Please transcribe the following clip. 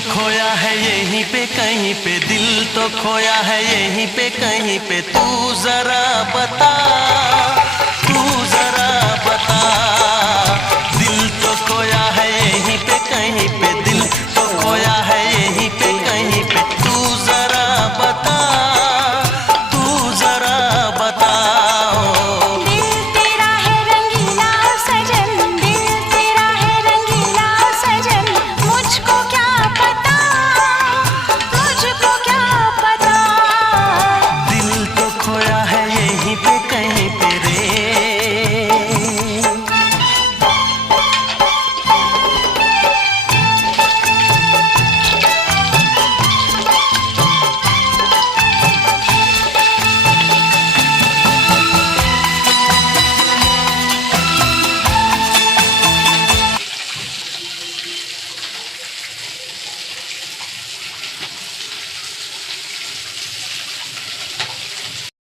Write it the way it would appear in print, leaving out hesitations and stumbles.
खोया है यहीं पे कहीं पे, दिल तो खोया है यहीं पे कहीं पे। तू जरा बता, तू जरा बता।